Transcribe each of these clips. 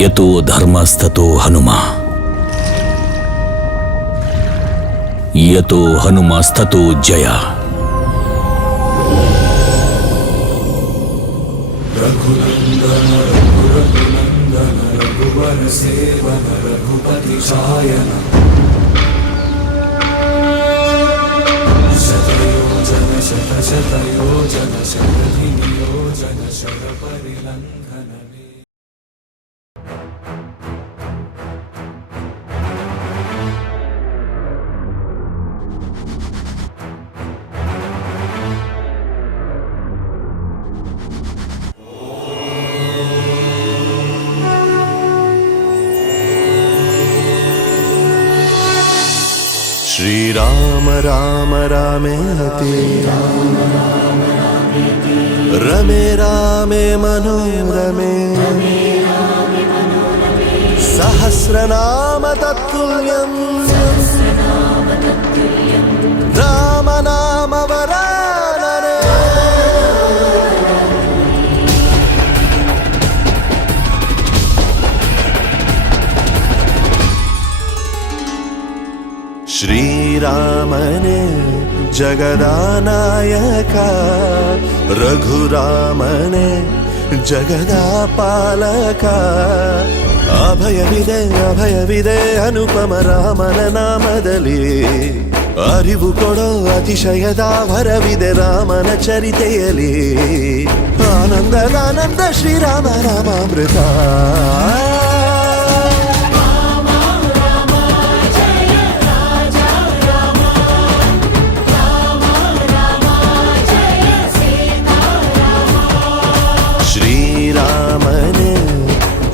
ಯತೋ ಧರ್ಮಸ್ತತೋ ಹನುಮ, ಯತೋ ಹನುಮಸ್ತತೋ ಜಯ. ರಘುನಂದನ ರಘುನಂದನ ರಘುವರ ಸೇವನ ರಘುಪತಿ ಶಾಯನ, ಶತಯೋಜನ ಶತ ಶತಯೋಜನ ಶತಧಿ ನಿಯೋಜನ ಶತ ಪರಿಲಂಘನವೇ. श्रीराम राम रामेति रमे रामे मनोरमे, सहस्रनाम तत्तुल्यं राम नाम वरानने. श्रीरामने जगदानायका, रघुरामने जगदापालका. ಅಭಯವಿದೆ ಅಭಯವಿದೆ ಅನುಪಮ ರಾಮನ ನಾಮದಲ್ಲಿ, ಅರಿವು ಕೊಡೋ ಅತಿಶಯದ ವರವಿದೆ ರಾಮನ ಚರಿತೆಯಲ್ಲಿ. ಆನಂದದಾನಂದ ಶ್ರೀರಾಮ ರಾಮಾಮೃತ.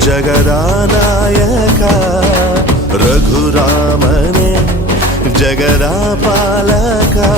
जगदानायका रघुरामने जगदापालका.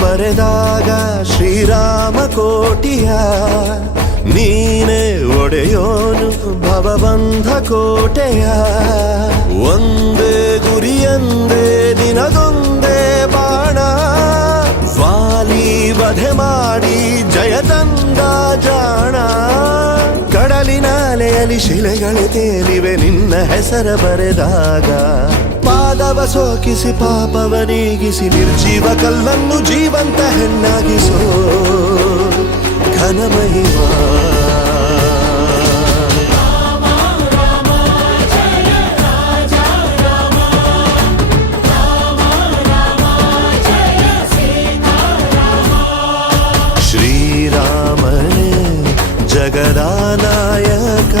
ಬರೆದಾಗ ಶ್ರೀರಾಮ ಕೋಟಿಯ, ನೀನೆ ಒಡೆಯೋನು ಭವಬಂಧ ಕೋಟೆಯ. ಒಂದೇ ಗುರಿಯಂದೇ ದಿನದೊಂದೇ ಬಾಣ, ವಾಲಿ ವಧೆ ಮಾಡಿ ಜಯ ತಂದ ಜಾಣ. ಕಡಲಿನ ಅಲೆಯಲ್ಲಿ ಶಿಲೆಗಳು ತೇಲಿವೆ ನಿನ್ನ ಹೆಸರ ಬರೆದಾಗ. ಪಾದವ ಸೋಕಿಸಿ ಪಾಪವ ನೀಗಿಸಿ ನಿರ್ಜೀವ ಕಲ್ಲನ್ನು ಜೀವಂತ ಹೆಣ್ಣಾಗಿಸೋ ಘನ ಮಹಿಮಾ. ಶ್ರೀರಾಮನೇ ಜಗದಾನಾಯಕ,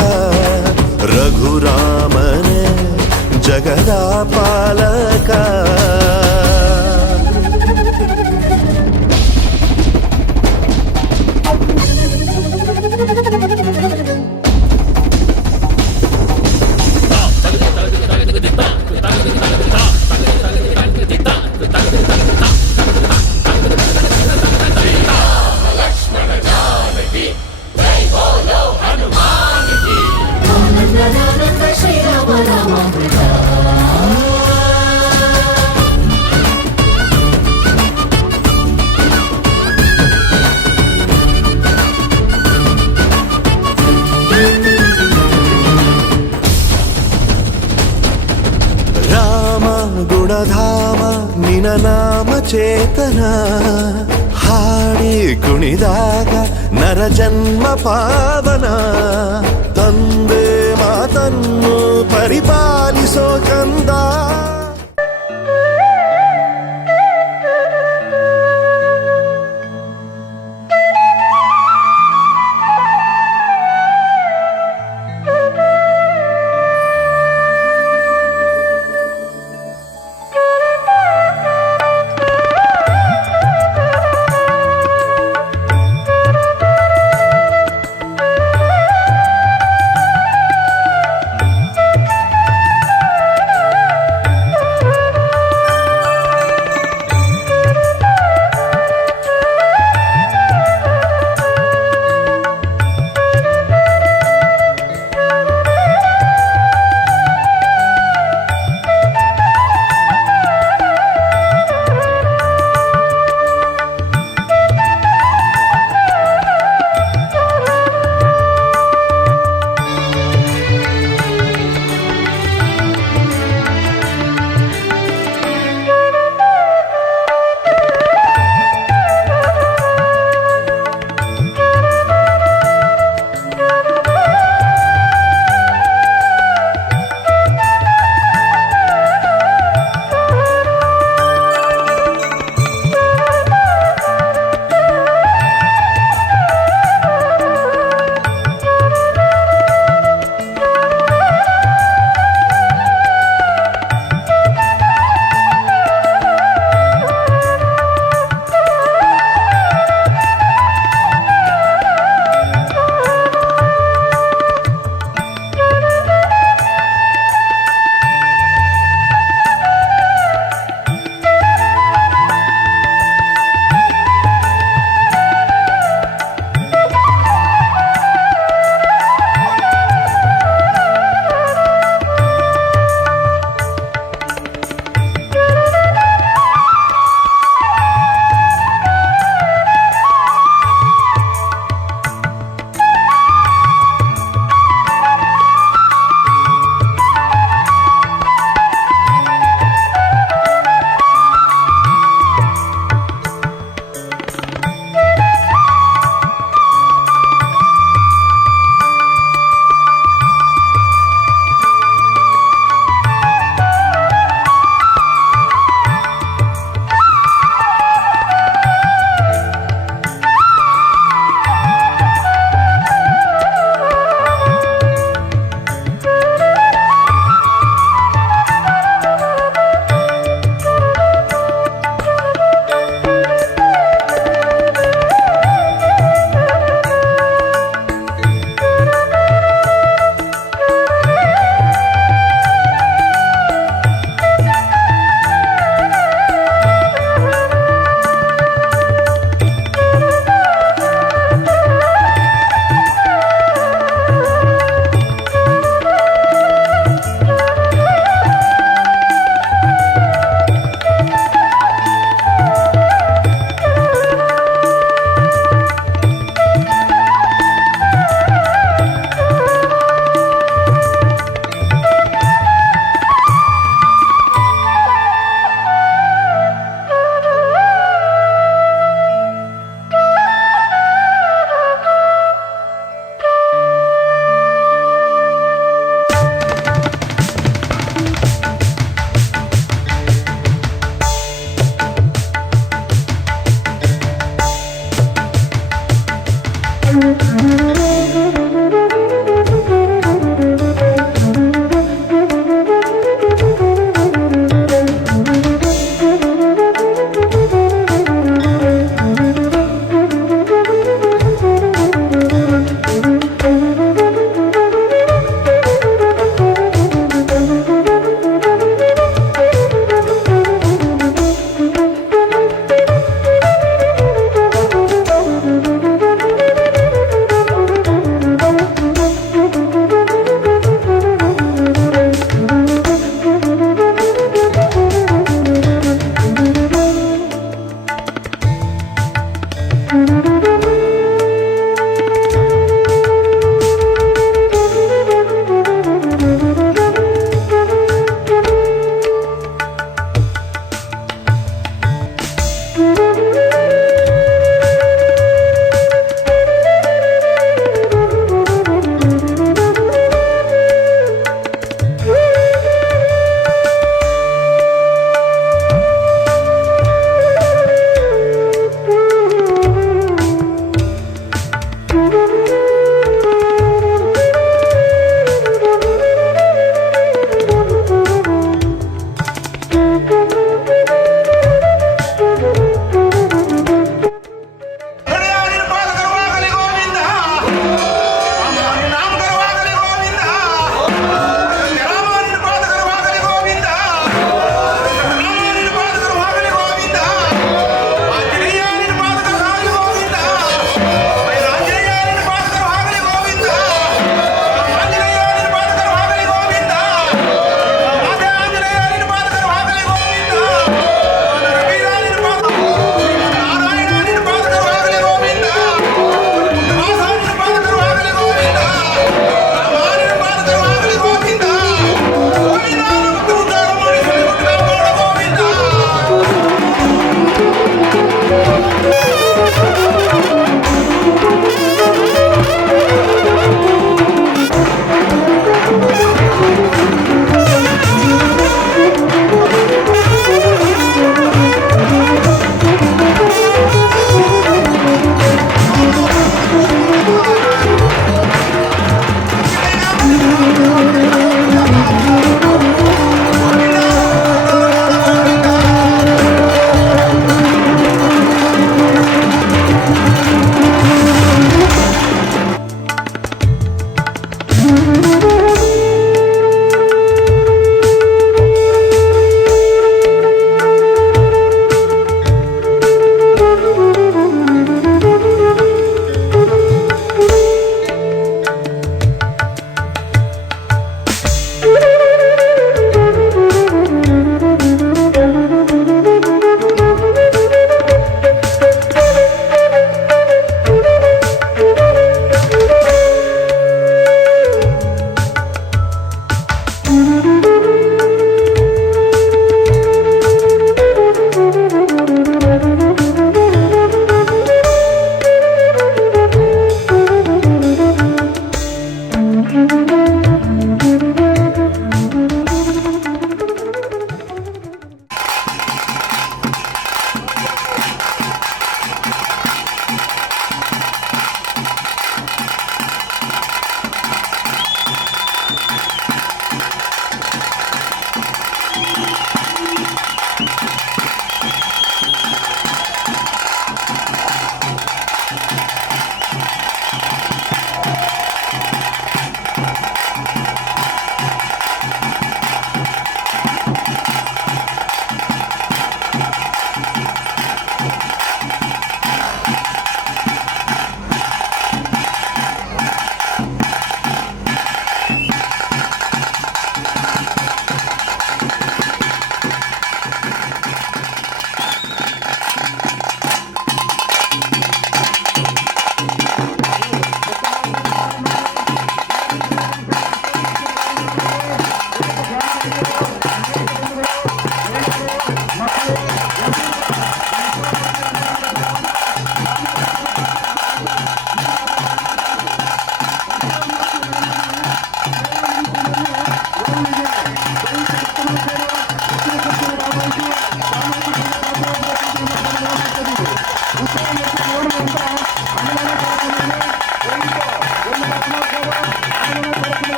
ರಘುರಾಮನೇ ಜಗದಾಪಾಲಕ. ಗುಣಧಾಮ ನಿನ ನಾಮ ಚೇತನ, ಹಾಡಿ ಕುಣಿದಾಗ ನರ ಜನ್ಮ ಪಾವನ. ತಂದೆ ಮಾತನ್ನು ಪರಿಪಾಲಿಸೋ ಕಂದ.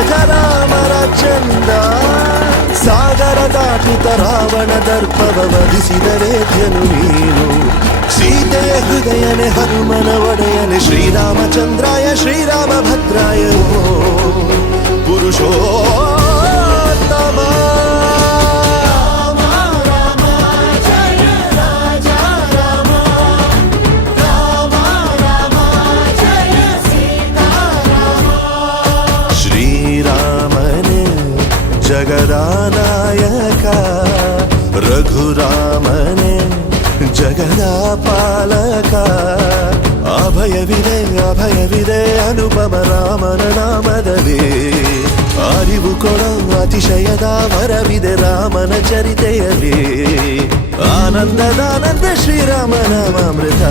ಗಜರಾಮರ ಚಂದ ಸಾಗರ ದಾಟಿತ ರಾವಣ ದರ್ಪವ ವಧಿಸಿದ ವೇದ್ಯನು ನೀನು ಸೀತೆಯ ಹೃದಯನೆ ಹನುಮನ ಒಡೆಯನೆ ಶ್ರೀರಾಮಚಂದ್ರಾಯ ಶ್ರೀರಾಮ ಭದ್ರಾಯ ಪುರುಷೋತ್ತಮ ಶ್ರೀರಾಮನೇ ಜಗದಾನಾಯಕ ರಘುರಾಮನೇ ಜಗದ ಪಾಲಕ ಅಭಯವಿದೆ ಅನುಪಮ ರಾಮನ ನಾಮದಲ್ಲಿ ಅರಿವು ಕೊಡೋ ಅತಿಶಯದ ವರವಿದೆ ರಾಮನ ಚರಿತೆಯಲ್ಲಿ ಆನಂದ ಶ್ರೀರಾಮನ ಅಮೃತ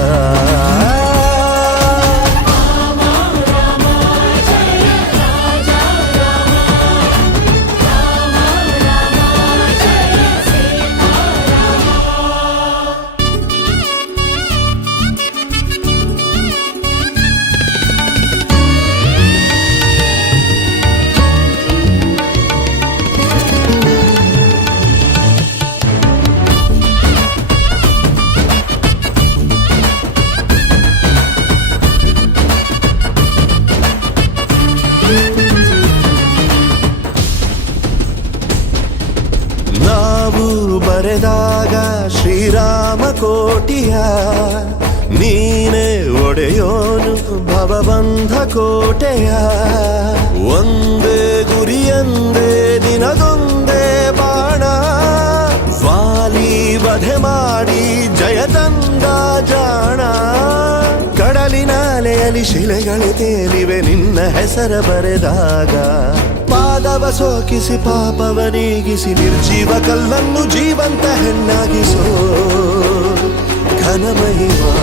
ನಾವು ಬರೆದಾಗ ಶ್ರೀರಾಮ ಕೋಟಿಯ ನೀನೇ ಒಡೆಯೋನು ಭವಬಂಧ ಕೋಟೆಯ ಒಂದೇ ಗುರಿಯಂದೇ ದಿನದೊಂದೇ ಬಾಣ ವಾಲಿ ವಧೆ ಮಾಡಿ ಜಯ ತಂದ ಜಾಣ ಕಡಲಿನ ಅಲೆಯಲ್ಲಿ ಶಿಲೆಗಳು ತೇಲಿವೆ ನಿನ್ನ ಹೆಸರ ಬರೆದಾಗ ಪಾದವ ಸೋಕಿಸಿ ಪಾಪವ ನೀಗಿಸಿ ನಿರ್ಜೀವ ಕಲ್ಲನ್ನು ಜೀವಂತ ಹೆಣ್ಣಾಗಿಸೋ ಘನಮಹಿಮಾ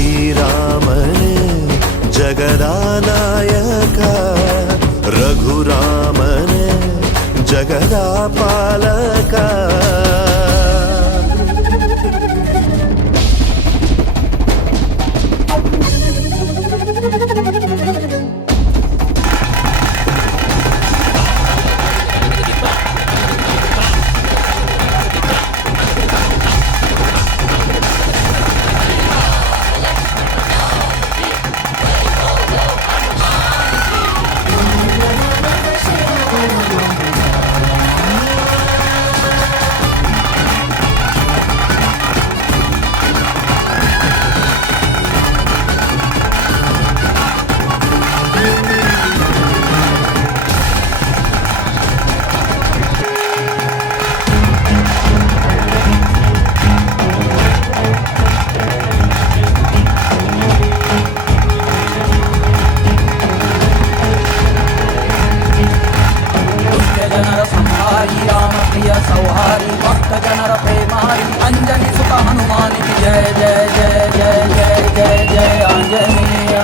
ಶ್ರೀರಾಮನೇ ಜಗದಾನಾಯಕ ರಘುರಾಮನೇ ಜಗದ ಪಾಲಕ सौहारी भक्त जनर प्रेमारी अंजनी सुत हनुमानी जय जय जय जय जय जय जय आंजनेय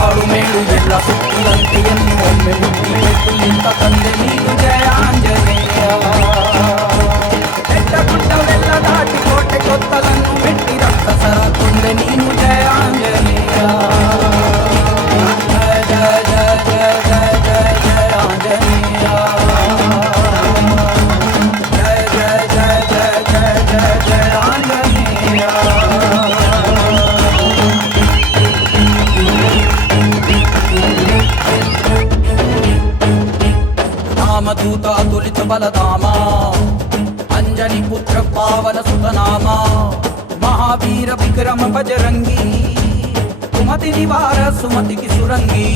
आड़ु मेड़ु ಎಲ್ಲ ಸುತ್ತಿದಂತೆಯನ್ನು ಒಮ್ಮೆ ಮುಟ್ಟಿಬೇಕು ನಿಂತ ತಂದೆ ನೀನು ಜಯ ಆಂಜನೇಯ ಬೆಟ್ಟ ಗುಡ್ಡವೆಲ್ಲ ದಾಟಿ ಕೋಟೆ ಕೊತ್ತಲನ್ನು ಮೆಟ್ಟಿ ರಕ್ತಸರ ಕೊಂಡೆ ನೀನು ಜಯ ಆಂಜನೇಯ ಜಯ ಜಯ ಜಯ ಜಯ ಜಯ ಜಯ ಜಯ ಆಂಜನೇಯ रामदूत अतुलित बलधामा अंजनी पुत्र पावन सुतनामा महावीर विक्रम बजरंगी कुमति निवार सुमति की सुरंगी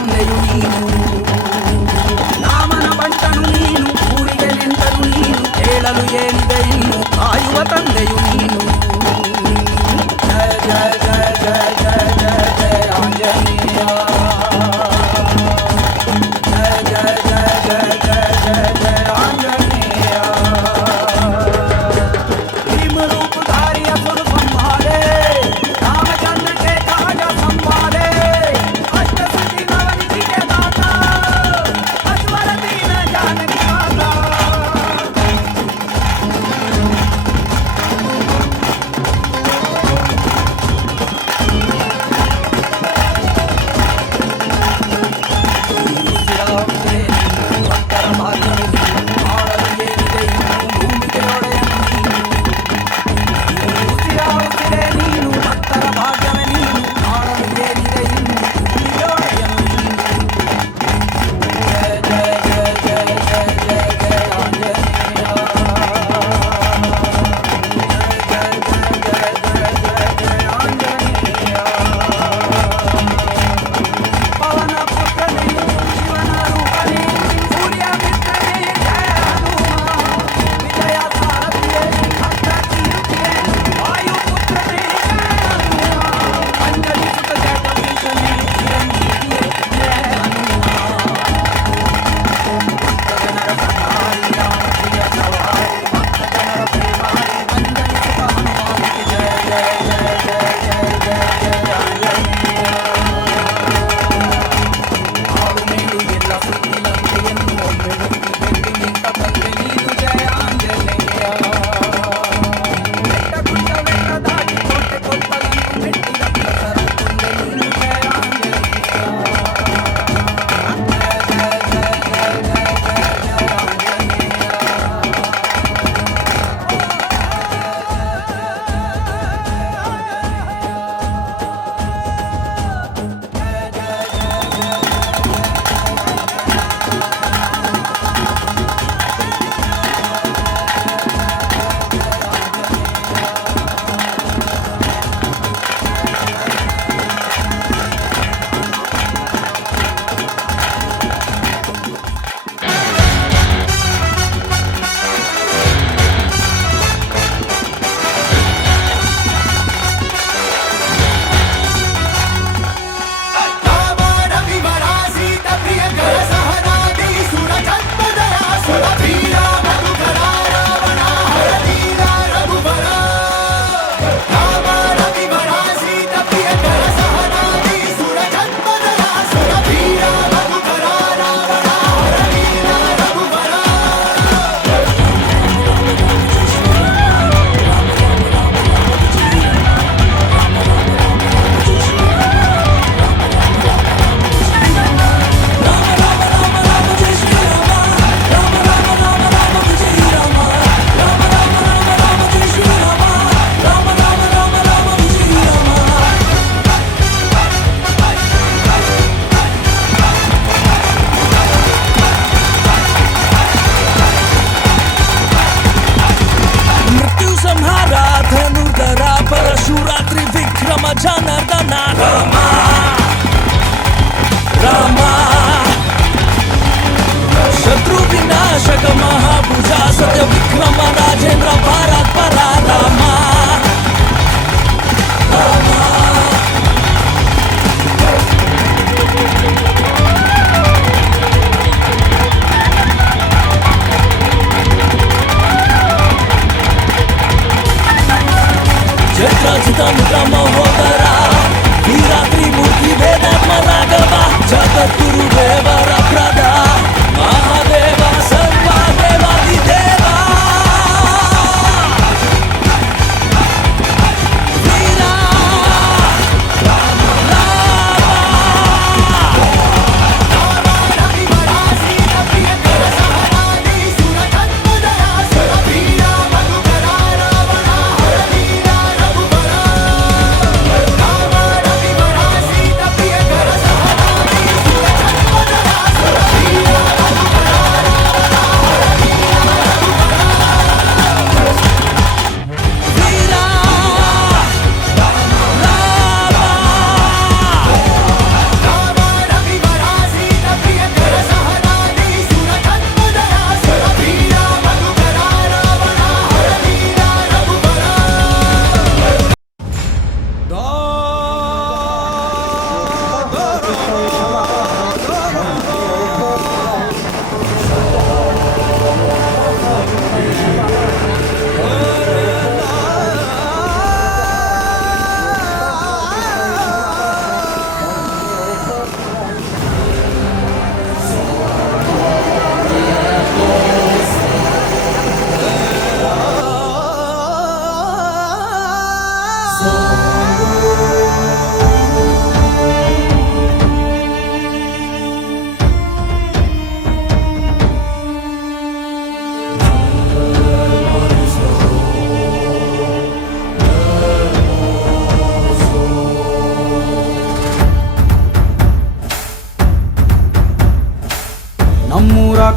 ತಂದೆಯು ನೀನು ರಾಮನ ಬಂಟನು ನೀನು ಊರಿಗೆ ನೆಂಟನು ನೀನು ಹೇಳಲು ಏನಿದೆ ಇನ್ನು ಕಾಯುವ ತಂದೆಯು ನೀನು ಜಯ ಜಯ ಜಯ ಜಯ ಜಯ ಜಯ ಜಯ ಆಂಜನೇಯ ಜಯ ಜಯ ಜಯ ಜಯ ಜಯ ಜಯ ಜಯ ಆಂಜನೇಯ भीम रूपधारी असुर संहारे रामचंद्र के काज संभाले अष्ट सिद्धि नवनिधि के दाता अश्वर दीन जानकी माता ಜನಾರ್ದನ ರಾಮ ರಾಮ ಶತ್ರು ವಿನಾಶಕ ಮಹಾಭುಜ ಸತ್ಯ ವಿಕ್ರಮ ರಾಜೇಂದ್ರ ಭಾರತ್ ಪರ ರಾಮ ಚಿತ್ರ ಮಹೋದರ ವೀರಾತ್ರಿ ಮೂರ್ತಿ ವೇದಾತ್ಮ ರಾಘವ ಜಗದ್ಗುರು ದೇವರ ಪ್ರದ ಮಹಾದೇವ ಸರ್ವ ದೇವಾದಿದೇವ ವೀರ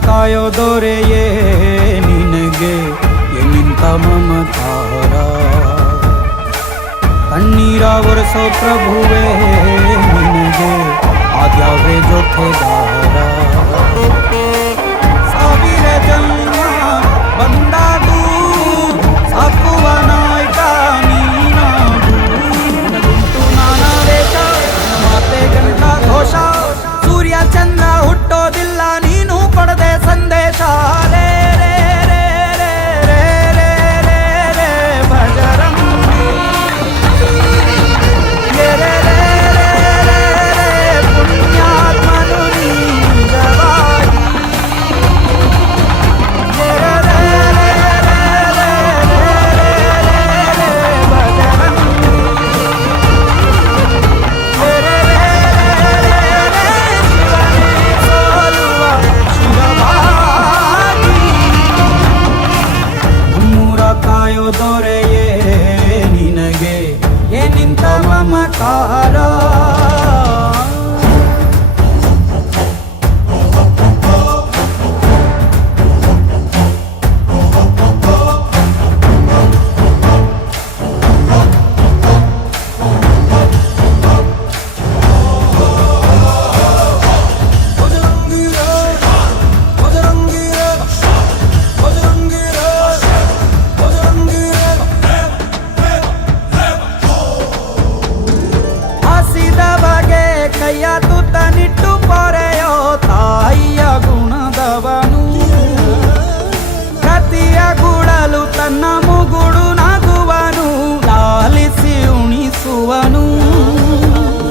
ಕಾಯೋ ದೊರೆಯೇ ನಿನಗೆ ನಿಂತ ಮಮತಾರ ಕಣ್ಣೀರ ಒರೆಸೋ ಪ್ರಭುವೇ ನಿನಗೆ ಆದ್ಯಾವೇ ಜೊತೆದಾರ ಸಾವಿರ ಜನ್ಮ ಬಂದಾಗೂ ಸಾಕುವ ನಾಯಕ ನೀನಾಗೂ ಗುಂಟು ನಾನಾ ವೇಷ ಮಾತೆ ಗಂಟ ಘೋಷ ಸೂರ್ಯ ಚಂದ್ರ ಹುಟ್ಟೋದಿಲ್ಲ ನೀನು ಕೊಡದೆ ಸಂದೇಶ ರೇ ರೇ ರೇ ರೇ ರೇ ರೇ ರೇ ಭಜರಂಗಿ ರೇ ರೇ ರೇ ರೇ ರೇ ಪುಣ್ಯಾತ್ಮನು ನೀ ನಿಜವಾಗಿ ರೇ ರೇ ರೇ ರೇ ರೇ ರೇ ಭಜರಂಗಿ ರೇ ರೇ ರೇ ಕಾಯೋ ದೊರೆಯೇ ನಿನಗೆ ಏನಿಂತ ಮಮಕಾರ ಕೈಯ ತುತ್ತ ನಿಟ್ಟು ಪೊರೆಯೋ ತಾಯಿಯ ಗುಣದವನು ಪ್ರತಿಯ ಗುಡಲು ತನ್ನ ಮುಗುಡು ನಗುವನು ಲಾಲಿಸಿ ಉಣಿಸುವನು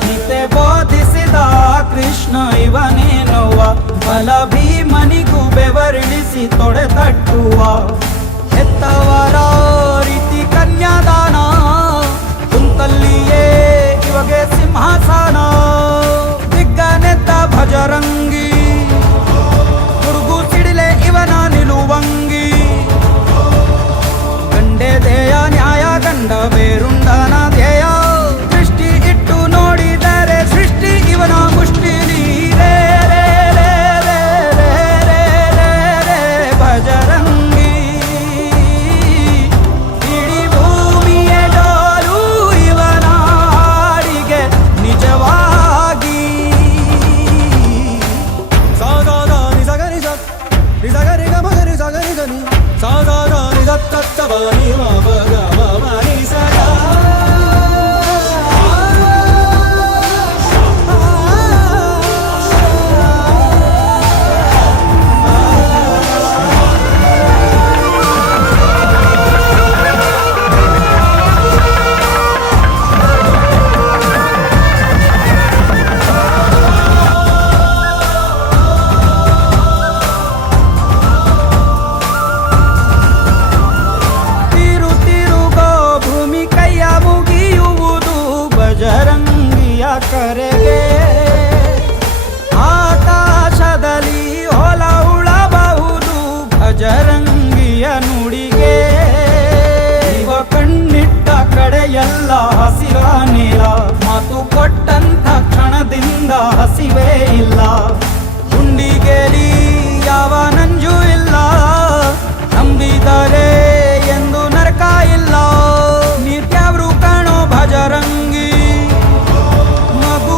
ನಿತೆ ಬೋಧಿಸಿದ ಕೃಷ್ಣ ಇವನೇನೋವ ಬಲ ಭೀಮನಿಗೂ ಬೆವರಿಳಿಸಿ ತೊಡೆ ತಟ್ಟುವ ಹೆತ್ತವರ ರೀತಿ ಕನ್ಯಾದಾನ ಕುಂತಲ್ಲಿಯೇ ಇವಾಗೆ ಸಿಂಹಾಸನ ದಿಗ್ಗನೆತ್ತ ಭಜರಂಗಿ ಗುರುಗು ಸಿಡಿಲೆ ಇವನ ನಿಲುವಂಗಿ ಗಂಡೆ ದೇಯ ನ್ಯಾಯ ಗಂಡ ಬೇರುಂಡನ ಧ್ಯೇಯ ದೃಷ್ಟಿ ಇಟ್ಟು ನೋಡಿದರೆ ಸೃಷ್ಟಿ ಇವನ ಮುಷ್ಟಿ ನೀರೇ ರೇ ರೇ ರೇ ರೇ ರೇ ರೇ ರೇ ಭಜರಂಗಿ ಇಡೀ ಭೂಮಿಯ ಡೋಲು ಇವನ ಹಾಡಿಗೆ ನಿಜವಾಗಿ ಸಾಧಾರ ನಿಜಗರಿ ನಿಜಗರಿ ಗಮಗರಿ ಸಗರಿ ಗನಿ ಸಾಧಾರ ನಿಜ ತತ್ತವನಿ ಮಗ ಮನಿ ಸದಾ ತಿರುಗೋ ಭೂಮಿ ಕೈಯ ಮುಗಿಯುವುದು ಬಜರಂಗಿಯ ಕರೆಗೆ ಆಕಾಶದಲ್ಲಿ ಹೊಲ ಉಳಬಹುದು ಬಜರಂಗಿಯ ನುಡಿಗೆ ಇವ ಕಣ್ಣಿಟ್ಟ ಕಡೆಯೆಲ್ಲ ಹಸಿರ ನೀಲ ಮಾತು ಕೊಟ್ಟಂತ ಕ್ಷಣದಿಂದ ಹಸಿವೇ ಇಲ್ಲ ಗುಂಡಿಗೆಲಿ ಯಾವ ನಂಜು ಇಲ್ಲ ನಂಬಿದರೆ ಎಂದು ನರಕ ಇಲ್ಲ ನಿತ್ಯವ್ರು ಕಾಣೋ ಭಜರಂಗಿ ಮಗು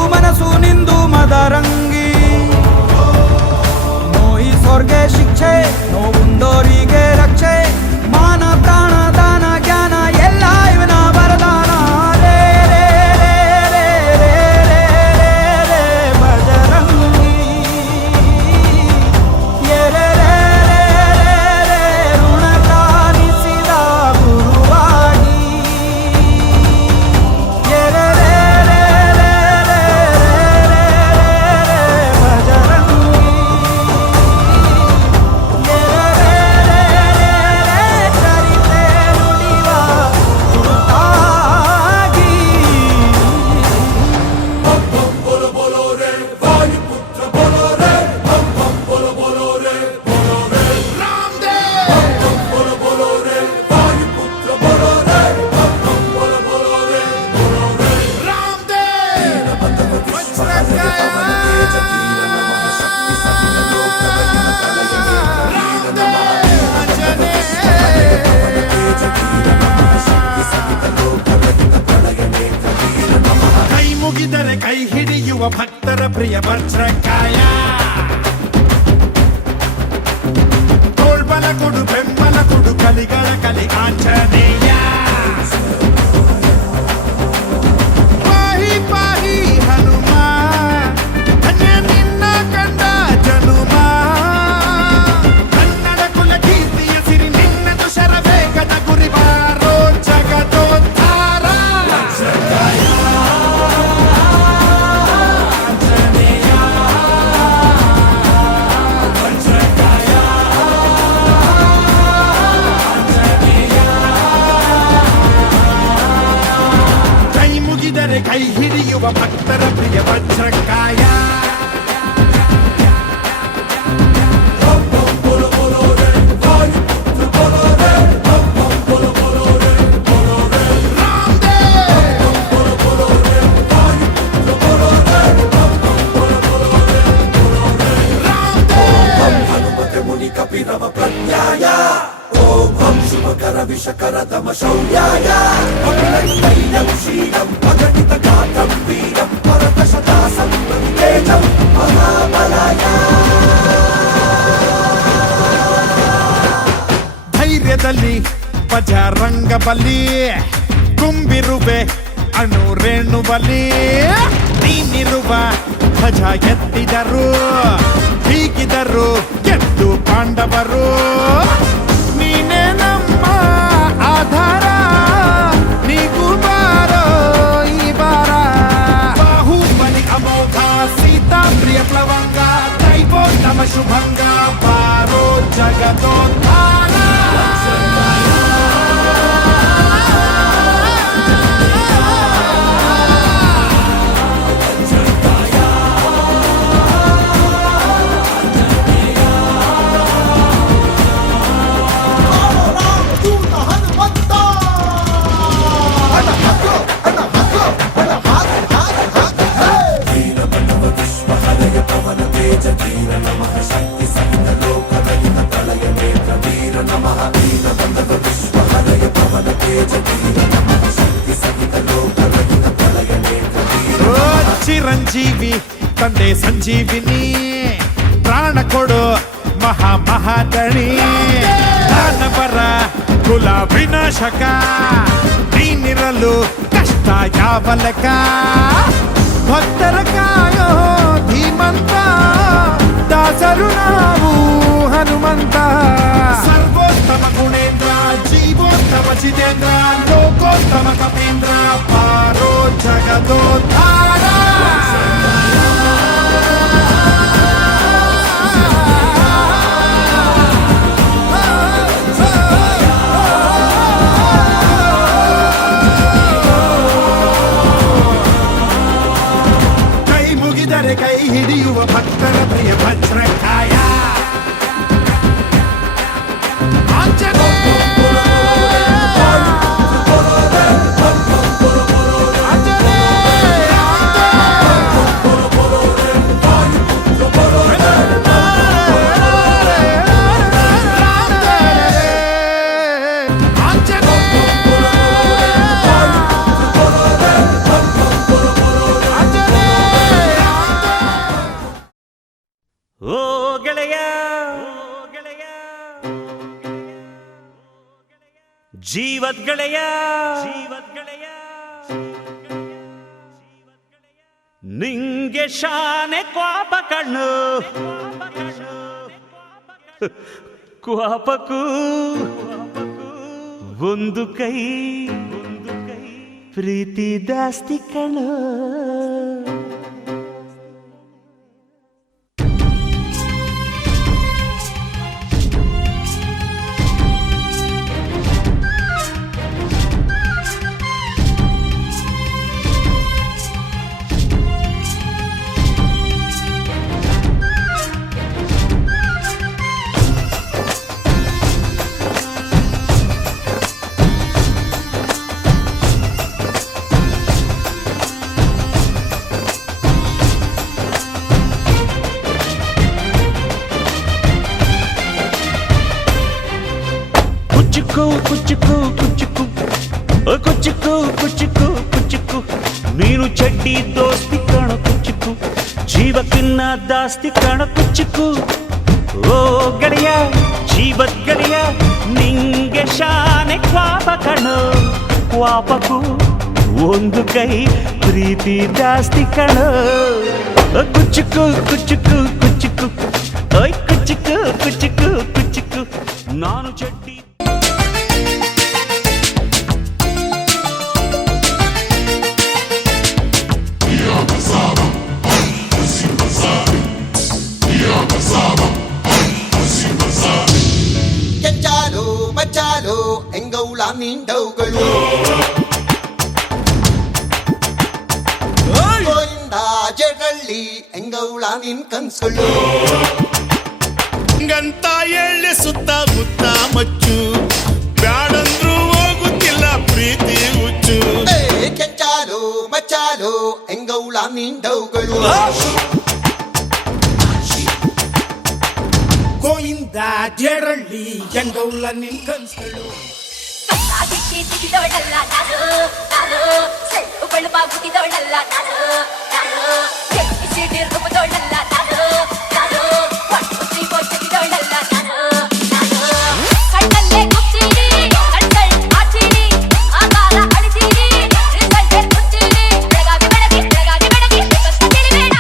ಭಕ್ತರ ಪ್ರಿಯ ವಜ್ರಕಾಯ ತೋಳ್ಬಲ ಕೊಡು ಬೆಂಬಲ ಕೊಡು ಕಲಿಗಳ ಕಲಿ ಆಂಜನೇಯ ಪಾಹಿ ಪಾಹಿ ಹನುಮ ಧನ್ಯ ನಿನ್ನ ಕಂಡ ಜನುಮ ಕನ್ನಡ ಕುಲ ಕೀರ್ತಿಯ ಸಿರಿ ನಿನ್ನದು ಶರವೇಗದ ಗುರಿ ಬಾರೋ ಜಗದೋದ್ಧಾರ ಕೈ ಮುಗಿದರೆ ಕೈ ಹಿಡಿಯುವ ಭಕ್ತರ ಪ್ರಿಯ ವಜ್ರಕಾಯ ಧೈರ್ಯದಲ್ಲಿ ಬಜರಂಗ ಬಲಿ ತುಂಬಿರುವೆ ಅಣುರೇಣು ಬಲಿ ನೀನಿರುವ ಧ್ವಜ ಎತ್ತಿದರು ಹೀಗಿದರು ಗೆದ್ದು ಪಾಂಡವರು ನೀನೇ ನಮ್ಮ ಆಧಾರ ನೀಗೂ ಬಾರೋ ಈ ಬಾರ ಬಾಹುಬಲಿ ಅಮೋಘ ಸೀತಾ ಪ್ರಿಯ ಪ್ಲವಂಗ ದೈವೋತ್ತಮ ಶುಭಂಗ ಬಾರೋ ಜಗದೋದ್ಧಾರ ಚಿರಂಜೀವಿ ತಂದೆ ಸಂಜೀವಿನಿ ಪ್ರಾಣ ಕೊಡು ಮಹಾ ಮಹಾದಣಿ ದಾನವರ ಕುಲ ವಿನಾಶಕ ನೀನಿರಲು ಕಷ್ಟ ಯಾವ ಲೆಕ್ಕ ಭಕ್ತರ ಕಾಯೋ ಧೀಮಂತ ದಾಸರು ನಾವು ಹನುಮಂತ ಸರ್ವೋತ್ತಮ ಗುಣೇಂದ್ರ ಜೀವೋತ್ತಮ ಜಿತೇಂದ್ರ ಲೋಕೋತ್ತಮ ಕಪೀಂದ್ರ ಪಾರೋ ಜಗದೋದ್ಧಾರ ಕೈ ಮುಗಿದರೆ ಕೈ ಹಿಡಿಯುವ ಭಕ್ತರ ಪ್ರಿಯ ವಜ್ರಕಾಯ ಓ ಗೆಳೆಯ ಜೀವದ್ ಗೆಳೆಯ ನಿಂಗೆ ಶಾನೆ ಕ್ವಾಪ ಕಣ್ಣು ಕ್ವಾಪಕ್ಕೂ ಒಂದು ಕೈ ಪ್ರೀತಿ ದಾಸ್ತಿ ಕಣ್ಣು కుచ్చుకు కుచ్చుకు కుచ్చుకు కుచ్చుకు కుచ్చుకు కుచ్చుకు ನೀನು ಚಡ್ಡಿ ದೋಸ್ತಿ ಕಣ ಕುಚ್ಚುಕು ಜೀವಕ್ಕಿನ್ನ ದಾಸ್ತಿ ಕಣ ಕುಚ್ಚುಕು ಓ ಗೆಳೆಯ ಜೀವದ್ ಗೆಳೆಯ ನಿಂಗೆ ಶಾನೆ ಕ್ವಾಪ ಕಣೋ ಕ್ವಾಪಕ್ಕೂ ಒಂದು ಕೈ ಪ್ರೀತಿ ಜಾಸ್ತಿ ಕಣೋ ಕುಚ್ಚುಕು ಕುಚ್ಚುಕು ಕುಚ್ಚುಕು ಓಯ್ ಕುಚ್ಚುಕು ಕುಚ್ಚುಕು ಕುಚ್ಚುಕು ನಾನು ಚಡ್ಡಿ ಕೆಂಚಾಲು ಮಚ್ಚಾಲು ಎಂಗೌಳ ನಿಂಡವುಗಳು ಗೋಯಿಂದ ಜಡಳ್ಳಿ ಎಂಗೌಳ ನಿನ್ ಕನ್ಸುಗಳು ಹಂಗಂತ ಎಳ್ಳೆ ಸುತ್ತ ಮುತ್ತ ಮಚ್ಚು ಬ್ಯಾಡಂದ್ರು ಹೋಗುತ್ತಿಲ್ಲ ಪ್ರೀತಿ ಹುಚ್ಚು ಕೆಂಚಾಲು ಮಚ್ಚಾಲು ಎಂಗೌಳ ನಿಂಡವುಗಳು ಗೋಯಿಂದ ಜೇರಳ್ಳಿ ಎಂಗೌಲ ನಿನ್ ಕನ್ಸುಗಳು ಸಿಕ್ಕಿದವಳಲ್ಲ ನಾನು ನಾನು ಸೆಲ್ಲು ಬೆಳಪಾಗುತ್ತಿದ್ದವಳಲ್ಲ ನಾನು ನಾನು ರೂಪದವಳಲ್ಲ ನಾನು ನಾನು ಒಟ್ಟು ಕೊಟ್ಟಿದ್ದವಳಲ್ಲ ನಾನು ನಾನು ಕಣ್ಣಲ್ಲೇ ಕುಚ್ಚಿರಿ ಕಣ್ಣಲ್ ಆಚಿರಿ ಆಕಾರ ಅಳಿತೀರಿ ರಿಸಲ್ಟ್ ಕುಚ್ಚಿರಿ ಬೆಳಗಾಗಿ ಬೆಳಗಿ ಬೆಳಗಾಗಿ ಬೆಳಗಿ ಕಷ್ಟ ತಿಳಿಬೇಡ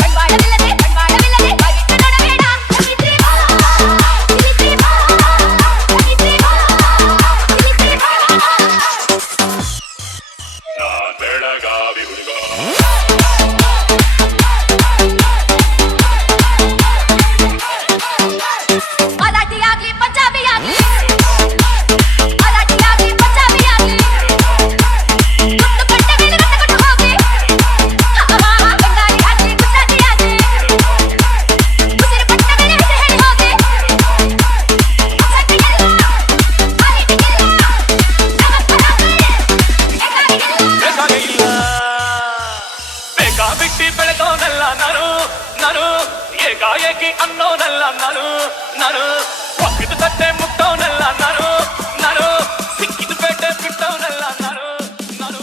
ಕಣ್ಮಾಡವಿಲ್ಲದೆ ಬಾಗಿಟ್ಟು ನೋಡಬೇಡ ತಿಳಿಸಿ ಬಾ ತಿಳಿಸಿ ಬಾ ತಿಳಿಸಿ ಬಾ ತಿಳಿಸಿ ಬಾ ಬೆಳಗಾವಿ ಹುಡುಗ ಮರಾಠಿಯಾಗ್ಲಿ ಪಂಜಾಬಿಯಾಗ್ಲಿ ಮರಾಠಿಯಾಗ್ಲಿ ಪಂಜಾಬಿಯಾಗ್ಲಿ ಗುಟ್ಟು ಕೊಟ್ಟ ಮೇಲೆ ರಥ ಕೊಟ್ಟು ಹೋಗಿ ಬಂಗಾಳಿ ಆಗ್ಲಿ ಗುಜರಾತಿಯಾಗ್ಲಿ ಉಸಿರು ಕೊಟ್ಟ ಮೇಲೆ ಹೆಸರು ಹೇಳಿ ಹೋಗಿ ಬೇಕಾಬಿಟ್ಟಿ ಬೆಳೆದವನಲ್ಲ ನಾನು ನಾನು ಏಕಾಏಕಿ ಅನ್ನೋನಲ್ಲ ನಾನು ನಾನು ಒಪ್ಪಿದ ತಟ್ಟೆ ಮುಟ್ಟವನಲ್ಲ ನಾನು ನಾನು ಸಿಕ್ಕಿದ ಪೇಟೆ ಬಿಟ್ಟವನಲ್ಲ ನಾನು ನಾನು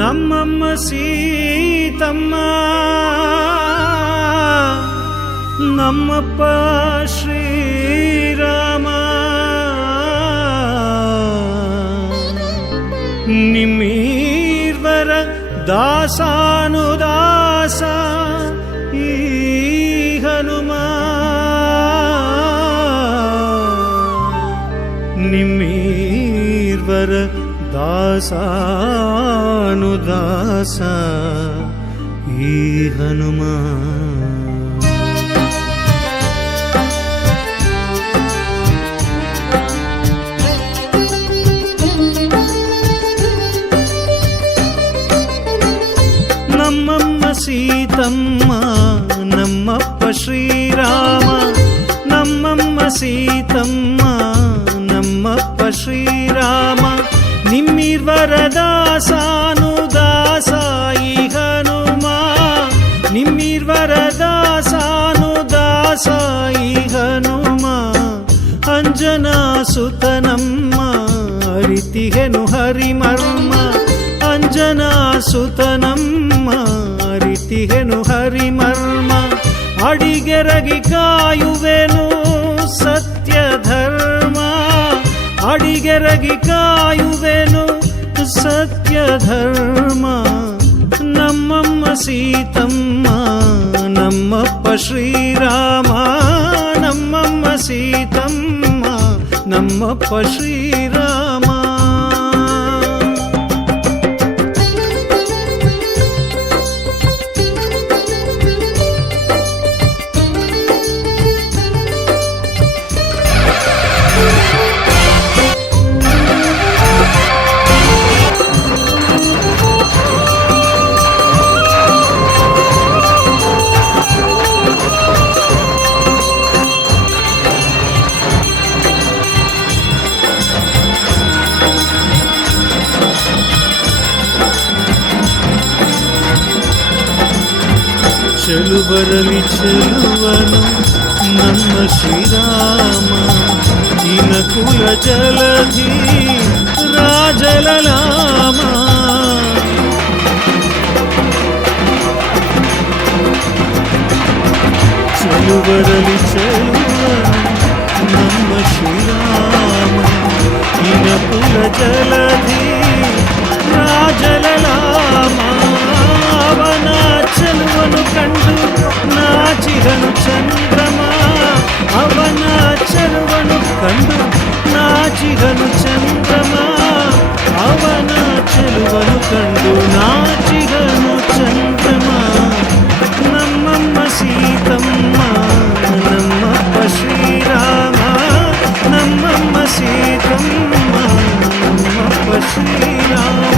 ನಮ್ಮಮ್ಮ ಸೀತಮ್ಮ ನಮ್ಮಪ್ಪ ಶ್ರೀರಾಮ ನಿಮ್ಮೀರ್ವರ ದಾಸಾನುದಾಸ ಈ ಹನುಮ ದಾಸಾನುದಾಸ ಈ ಹನುಮ. ನಮ್ಮಮ್ಮ ಸೀತಮ್ಮ ನಮ್ಮಪ್ಪ ಶ್ರೀರಾಮ, ನಮ್ಮಮ್ಮ ಸೀತಮ್ಮ ನಮ್ಮಪ್ಪ ಶ್ರೀರಾಮ, ನಿಮ್ಮಿರ್ವರದ ಸಾನುದಾಸ ಈ ಹನುಮ, ನಿಮ್ಮಿರ್ವರದ ಸಾನುದಾಸ ಈ ಹನುಮ. ಅಂಜನಾ ಸುತನಮ್ಮ ಅರಿತಿಹೆನು ಹರಿಮರ್ಮ, ಅಂಜನಾ ಸುತನಮ್ಮ ಅರಿತಿಹೆನು ಹರಿಮರ್ಮ. ಅಡಿಗೆರಗಿ ಕಾಯುವೆನು ಸತ್ಯ ಧರ್ಮ, ಅಡಿಗೆರಗಿ ಕಾಯುವೆನು ಸತ್ಯ ಧರ್ಮ. ನಮ್ಮಮ್ಮ ಸೀತಮ್ಮ ನಮ್ಮಪ್ಪ ಶ್ರೀರಾಮ, ನಮ್ಮಮ್ಮ ಸೀತಮ್ಮ ನಮ್ಮಪ್ಪ ಶ್ರೀರಾಮ. ಚೆಲುವರಲಿ ಚೆಲುವನು ನಮ್ಮ ಶ್ರೀರಾಮ, ಇನಕುಲ ಜಲಧಿ ರಾಜಲಲಾಮ. ಚೆಲುವರಲಿ ಚೆಲುವನು ನಮ್ಮ ಶ್ರೀರಾಮ, ಇನಕುಲ ಜಲಧಿ ರಾಜಲಲಾಮ. ಅವನ ಚೆಲುವನು ಕಂಡು ನಾಚಿಹನು ಚಂದ್ರಮ, ಅವನ ಚೆಲುವನು ಕಂಡು ನಾಚಿಹನು ಚಂದ್ರಮ, ಅವನ ಚೆಲುವನು ಕಂಡು ನಾಚಿಹನು ಚಂದ್ರಮ. ನಮ್ಮಮ್ಮ ಸೀತಮ್ಮ ನಮ್ಮಪ್ಪ ಶ್ರೀರಾಮ, ನಮ್ಮಮ್ಮ ಸೀತಮ್ಮ ನಮ್ಮಪ್ಪ ಶ್ರೀರಾಮ.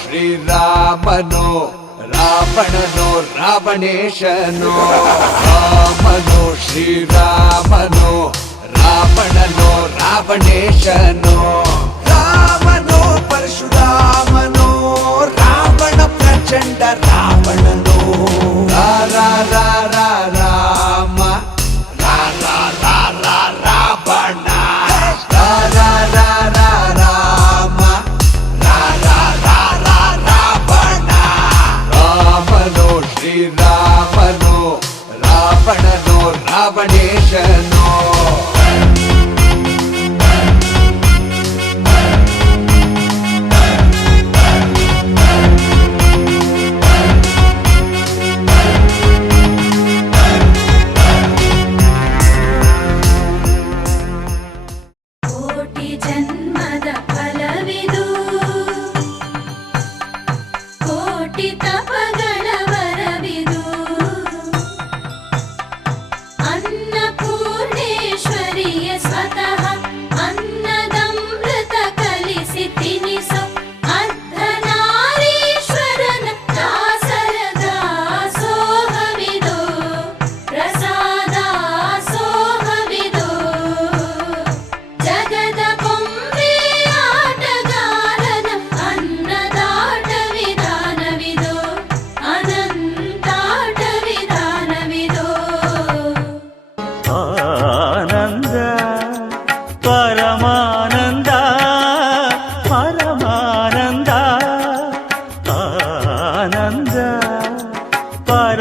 ಶ್ರೀರಾಮನೋ ರಾವಣನೋ ರಾವಣೇಶನೋ, ರಾಮನೋ ಶ್ರೀರಾಮನೋ ರಾವಣನೋ ರಾವಣೇಶನೋ, ರಾಮನೋ ಪರಶುರಾಮನೋ ರಾವಣ ಪ್ರಚಂಡ ರಾವಣನೋ. ರಾಮ ರಾಮ ರಾವಣ, ರಾಮ ರಾವಣೋ ಶ್ರೀರಾಮನೋ ರಾವಣನೋ ರಾವಣೇಶನೋ. ಕೋಟಿ ಜನ್ಮದ ಫಲವಿದು, ಕೋಟಿ ತಪಗಳ ವರವಿದು, ಅನ್ನಪೂರ್ಣ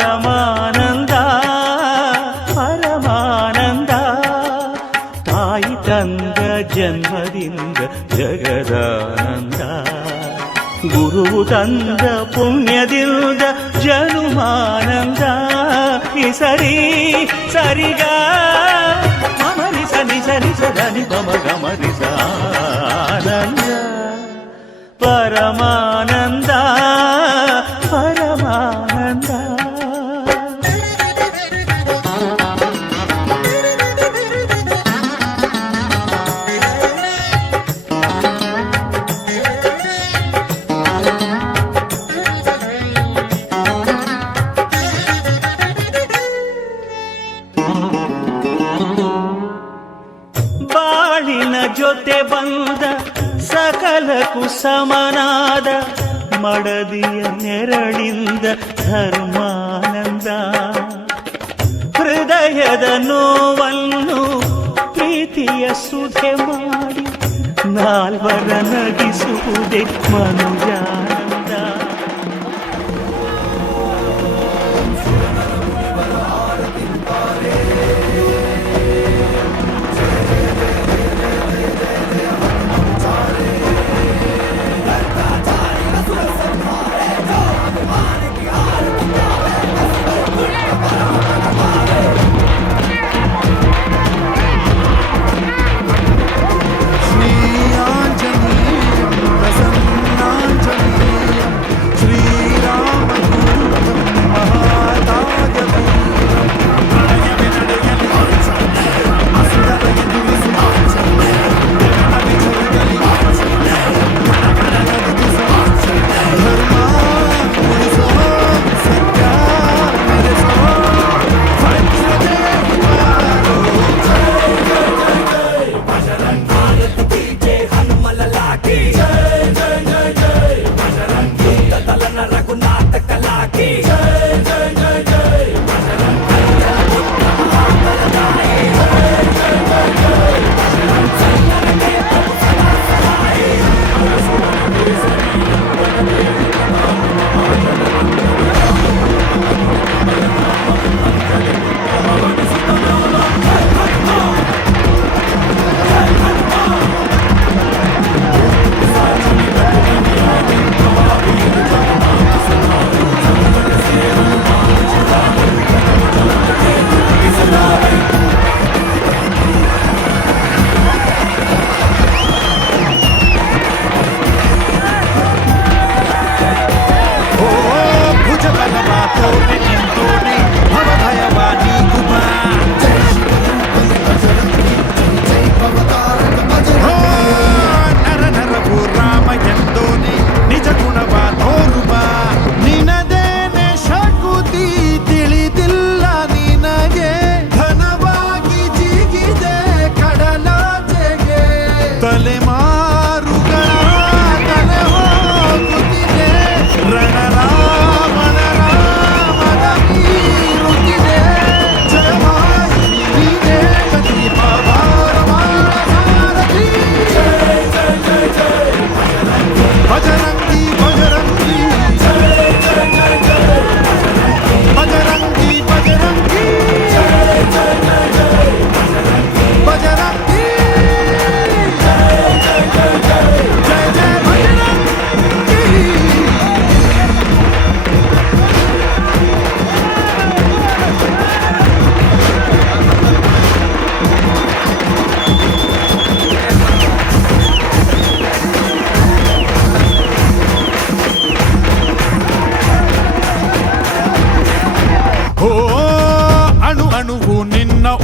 ಪರಮಾನಂದ ಪರಮಾನಂದ ತಾಯಿ ತಂದ ಜನ್ಮದಿಂದ ಜಗದಾನಂದ ಗುರು ತಂದ ಪುಣ್ಯದಿಂದ ಜನುಮಾನಂದ ಈ ಸರಿ ಸರಿಗ ಮಮರಿ ಸನಿ ಸರಿ ಸದನಿ ಪಮ ಗಮರಿಸ ಆನಂದ ಪರಮಾನಂದ ಪರಮಾನಂದ ಬಾಳಿನ ಜೊತೆ ಬಂದ ಸಕಲಕ್ಕೂ ಸಮನಾದ ಮಡದಿಯ ನೆರಳಿಂದ ಧರ್ಮಾನಂದ ಹೃದಯದ ನೋವನ್ನು ಪ್ರೀತಿಯ ಸುಧೆ ಮಾಡಿ ನಾಲ್ವರ ನಗಿಸುವುದೇ ಮನುಜಾನಂದ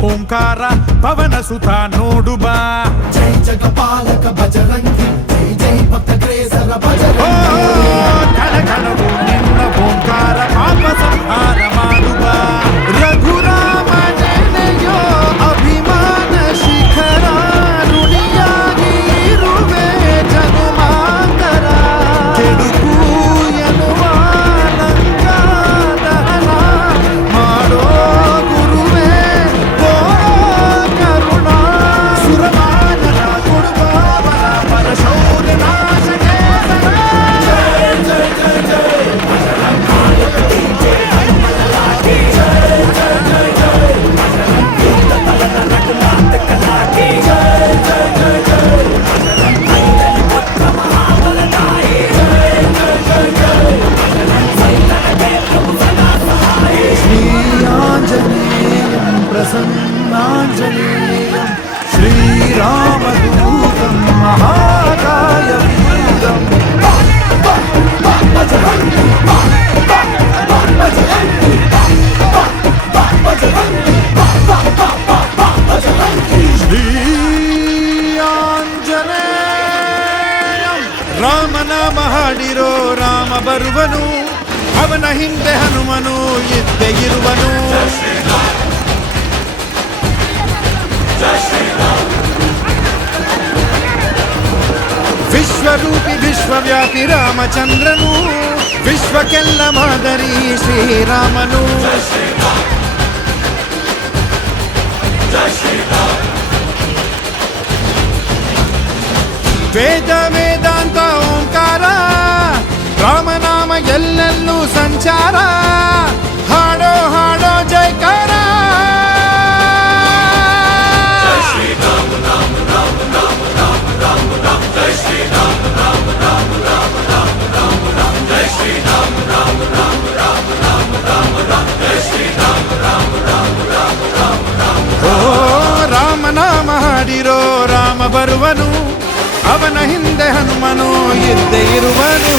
ಓಂಕಾರ ಪವನ ಸುತ ನೋಡು ಬಾ ಜೈ ಜಗಪಾಲಕ ಬಜರಂಗಿ ಜೈ ಜೈ ಭಕ್ತ ಗ್ರೇಸರ ಬಜರಂಗಿ ಕಣ ಕಣವು ನಿನ್ನ ಓಂಕಾರ ಪಾಪ ಸಂಹಾರ ಮಾಡು ಬಾ ರಘುರಾಮ ನೆನೆಯೋ ಅಭಿಮಾನ ಶಿಖರ ಋಣಿಯಾಗಿ ಇರುವೆ ಜನುಮಾಂತರ ಕೆಡುಕು ಎನ್ನುವ ಲಂಕಾದಹನ ಮಾಡೋ ಗುರುವೇ ಕರುಣಾ ಸುರಮಾನನ ಕೊಡುವವರ ಪರಶೌರ್ಯ ನಾಶಕೇ ಜಯ ಜಯ ಜಯ ಜಯ प्रसन्नाञ्जनेयं श्रीरामदूतं महाकायवीरम् श्री आञ्जनेयं ರಾಮನಾಮ ಹಾಡಿರೋ ರಾಮ ಬರುವನು ಅವನ ಹಿಂದೆ ಹನುಮನು ಇದ್ದೇ ಇರುವನು ವಿಶ್ವರೂಪಿ ವಿಶ್ವವ್ಯಾಪಿ ರಾಮಚಂದ್ರನು ವಿಶ್ವಕ್ಕೆಲ್ಲ ಮಾದರಿ ಶ್ರೀರಾಮನು ವೇದ ವೇದಾಂತ ಓಂಕಾರ ರಾಮನಾಮ ಎಲ್ಲೆಲ್ಲೂ ಸಂಚಾರ ಹಾಡೋ ಹಾಡೋ ಜೈಕಾರ ಓ ರಾಮನಾಮ ಹಾಡಿರೋ ರಾಮ ಬರುವನು ಅವನ ಹಿಂದೆ ಹನುಮನು ಇದ್ದೇ ಇರುವನು